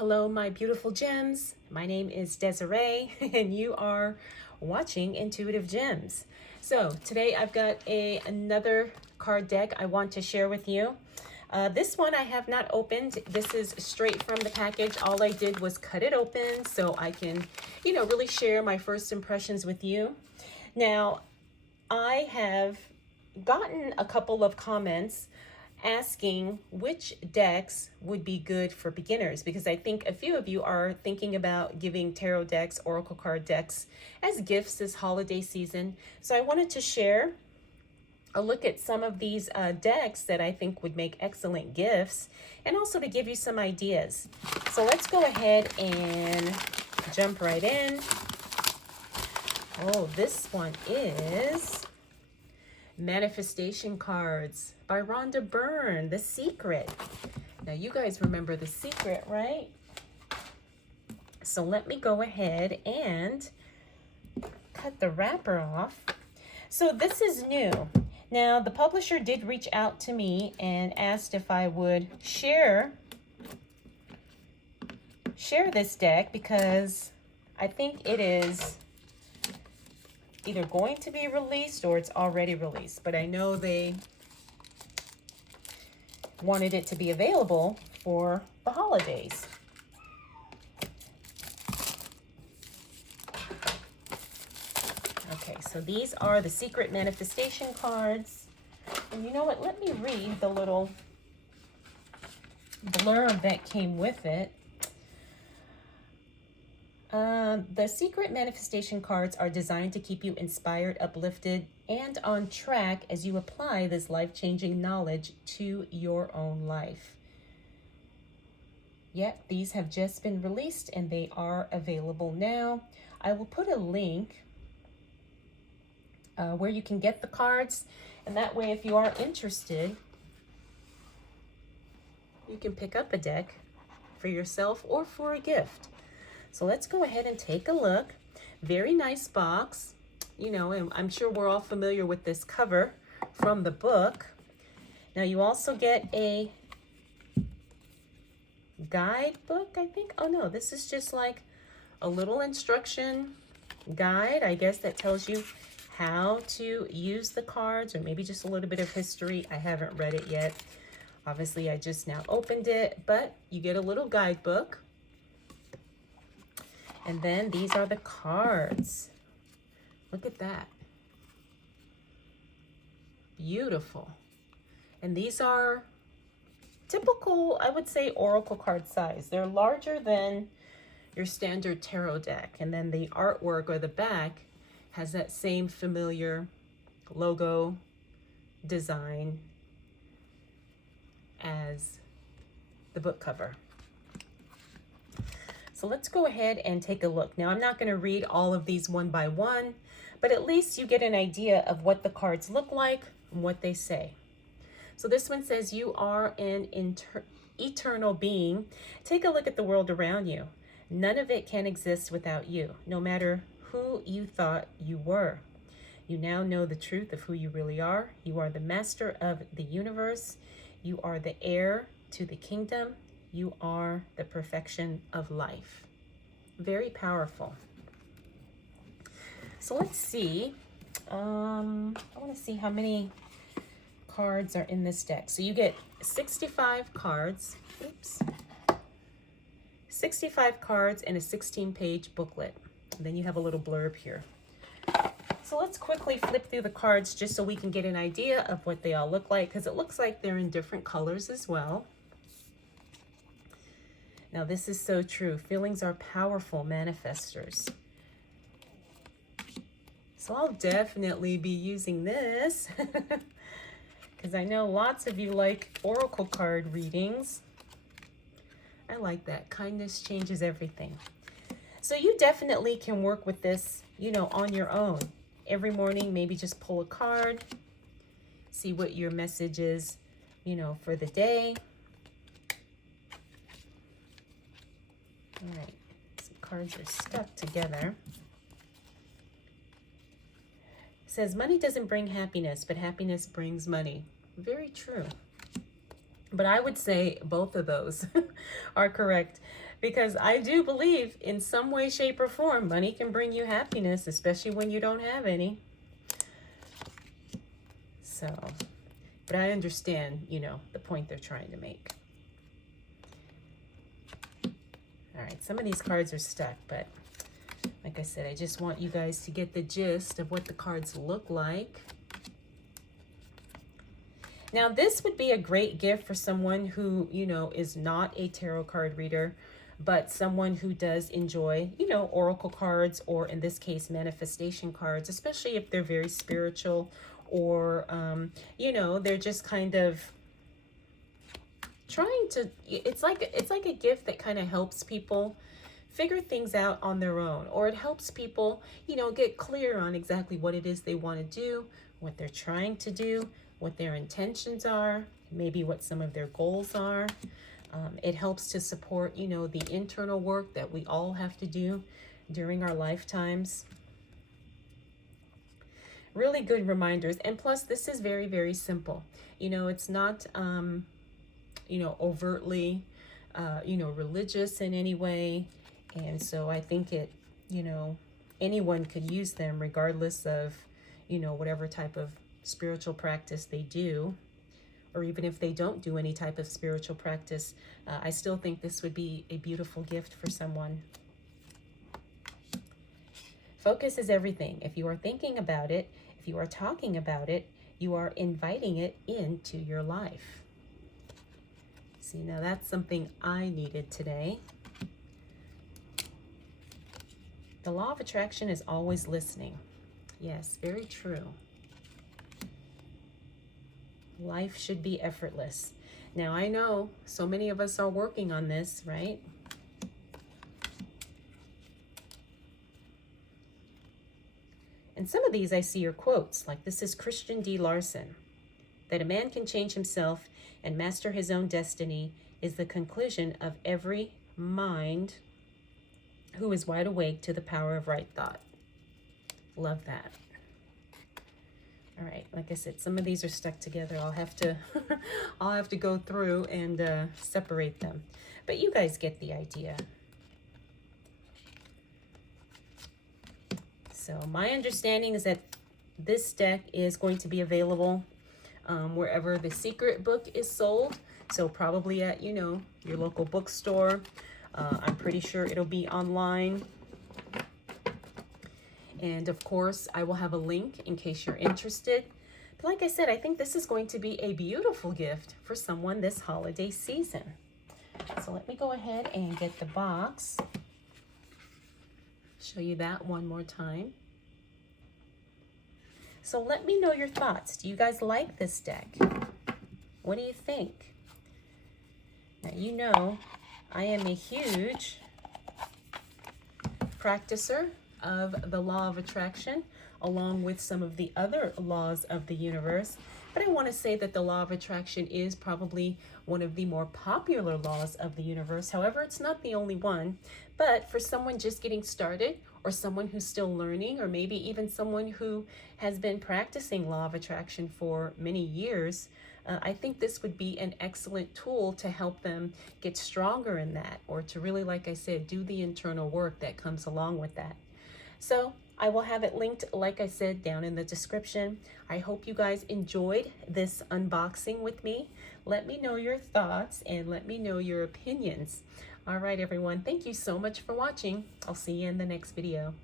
Hello, my beautiful gems. My name is Desiree, and you are watching Intuitive Gems. So today I've got another card deck I want to share with you. This one I have not opened. This is straight from the package. All I did was cut it open so I can, really share my first impressions with you. Now, I have gotten a couple of comments asking which decks would be good for beginners, because I think a few of you are thinking about giving tarot decks, oracle card decks as gifts this holiday season. So I wanted to share a look at some of these decks that I think would make excellent gifts, and also to give you some ideas. So let's go ahead and jump right in. Oh, this one is Manifestation Cards by Rhonda Byrne, The Secret. Now you guys remember The Secret, right? So let me go ahead and cut the wrapper off. So this is new. Now the publisher did reach out to me and asked if I would share this deck, because I think it is either going to be released or it's already released, but I know they wanted it to be available for the holidays. Okay, so these are the Secret Manifestation cards. And you know what? Let me read the little blurb that came with it. The Secret Manifestation cards are designed to keep you inspired, uplifted, and on track as you apply this life-changing knowledge to your own life. Yep, these have just been released and they are available now. I will put a link where you can get the cards, and that way if you are interested, you can pick up a deck for yourself or for a gift. So let's go ahead and take a look. Very nice box, and I'm sure we're all familiar with this cover from the book. Now you also get a guidebook, I think. Oh no, this is just like a little instruction guide, I guess, that tells you how to use the cards, or maybe just a little bit of history. I haven't read it yet. Obviously, I just now opened it, but you get a little guidebook. And then these are the cards. Look at that. Beautiful. And these are typical, I would say, oracle card size. They're larger than your standard tarot deck. And then the artwork or the back has that same familiar logo design as the book cover. So let's go ahead and take a look. Now, I'm not going to read all of these one by one, but at least you get an idea of what the cards look like and what they say. So this one says, you are an eternal being. Take a look at the world around you. None of it can exist without you, no matter who you thought you were. You now know the truth of who you really are. You are the master of the universe. You are the heir to the kingdom. You are the perfection of life. Very powerful. So let's see. I want to see how many cards are in this deck. So you get 65 cards. Oops. 65 cards in a 16-page booklet. And then you have a little blurb here. So let's quickly flip through the cards just so we can get an idea of what they all look like, because it looks like they're in different colors as well. Now, this is so true. Feelings are powerful manifestors. So I'll definitely be using this because I know lots of you like oracle card readings. I like that. Kindness changes everything. So you definitely can work with this, on your own. Every morning, maybe just pull a card, see what your message is, for the day. All right, some cards are stuck together. It says, money doesn't bring happiness, but happiness brings money. Very true. But I would say both of those are correct, because I do believe in some way, shape, or form, money can bring you happiness, especially when you don't have any. So, but I understand, the point they're trying to make. All right, some of these cards are stuck, but like I said, I just want you guys to get the gist of what the cards look like. Now, this would be a great gift for someone who, is not a tarot card reader, but someone who does enjoy, oracle cards, or in this case, manifestation cards, especially if they're very spiritual, or, they're just kind of trying to, it's like a gift that kind of helps people figure things out on their own, or it helps people, get clear on exactly what it is they want to do, what they're trying to do, what their intentions are, maybe what some of their goals are. It helps to support, the internal work that we all have to do during our lifetimes. Really good reminders. And plus, this is very, very simple. It's not, overtly, religious in any way. And so I think it, anyone could use them regardless of, whatever type of spiritual practice they do, or even if they don't do any type of spiritual practice. I still think this would be a beautiful gift for someone. Focus is everything. If you are thinking about it, if you are talking about it, you are inviting it into your life. See, now that's something I needed today. The law of attraction is always listening. Yes, very true. Life should be effortless. Now, I know so many of us are working on this, right? And some of these I see are quotes, like this is Christian D. Larson. That a man can change himself and master his own destiny is the conclusion of every mind who is wide awake to the power of right thought. Love that. All right, like I said, some of these are stuck together. I'll have to I'll have to go through and separate them. But you guys get the idea. So my understanding is that this deck is going to be available wherever the secret book is sold. So probably at, your local bookstore. I'm pretty sure it'll be online. And of course, I will have a link in case you're interested. But like I said, I think this is going to be a beautiful gift for someone this holiday season. So let me go ahead and get the box. Show you that one more time. So let me know your thoughts. Do you guys like this deck? What do you think? Now, I am a huge practicer of the law of attraction, along with some of the other laws of the universe. But I want to say that the law of attraction is probably one of the more popular laws of the universe. However, it's not the only one. But for someone just getting started, or someone who's still learning, or maybe even someone who has been practicing law of attraction for many years, I think this would be an excellent tool to help them get stronger in that, or to really, like I said, do the internal work that comes along with that. So I will have it linked, like I said, down in the description. I hope you guys enjoyed this unboxing with me. Let me know your thoughts and let me know your opinions. All right, everyone. Thank you so much for watching. I'll see you in the next video.